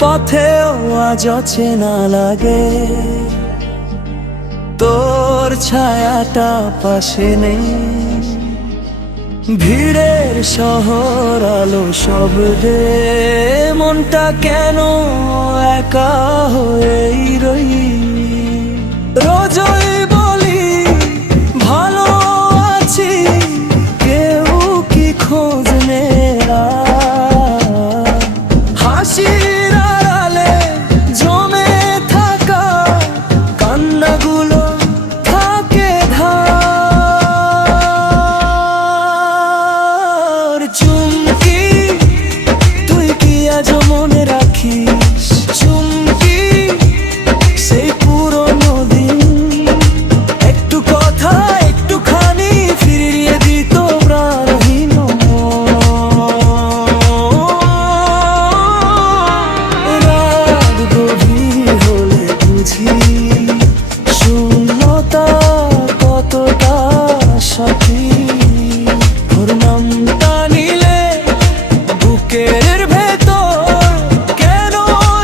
পথেও আজ অচেনা লাগে, তোর ছায়াটা পাশে নেই। ভিড়ের শহর আলো শব্দে মনটা কেন একা হয়েই রই। রোজই বলি ভালো আছি, কেউ কি খোঁজ নেয়া? হাসির আড়ালে জমে থাকা কান্নাগুলো থাকে ধার। চুমকি তুই কি আজও মনে রাখিস? চুমকি সেই পুরনো দিন, একটু কথা একটুখানি ফিরিয়ে দিত প্রাণহীন মন। রাত গভীর হলে বুঝি শূন্যতা কতটা সাথী। ওর নামটা নিলে বুকের ভেতর কেন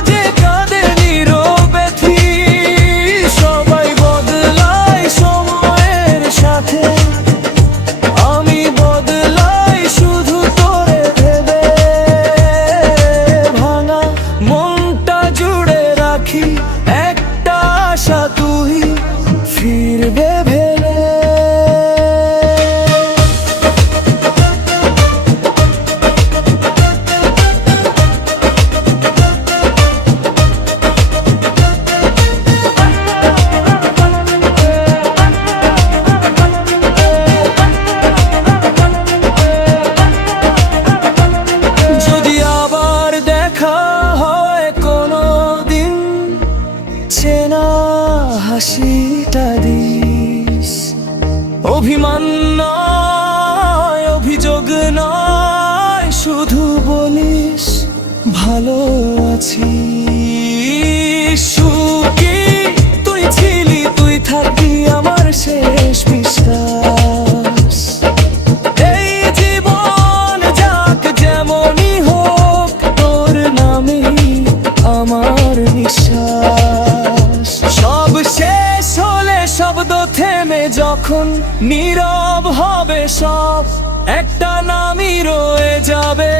যে কাঁদে নীরবে। সবাই বদলায় সময়ের সাথে, আমি বদলাই শুধু তোরে ভেবে। ভাঙা মনটা জুড়ে রাখি একটা আশা, তুই ফিরবে ভেবে। যদি আবার দেখা হয় কোনো দিন, চেনা হাসিটা দিস। অভিমান নয়, অভিযোগ নয়, শুধু বলিস ভালো আছি। সুখী তুই ছিলি, তুই থাকবি আমার শেষ বিশ্বাস। এই জীবন যাক যেমনই হোক, তোর নামেই আমার নিঃশ্বাস। সব শেষ হলে শব্দ থেমে যখন নীরব হবে সব, একটা নামই রয়ে যাবে।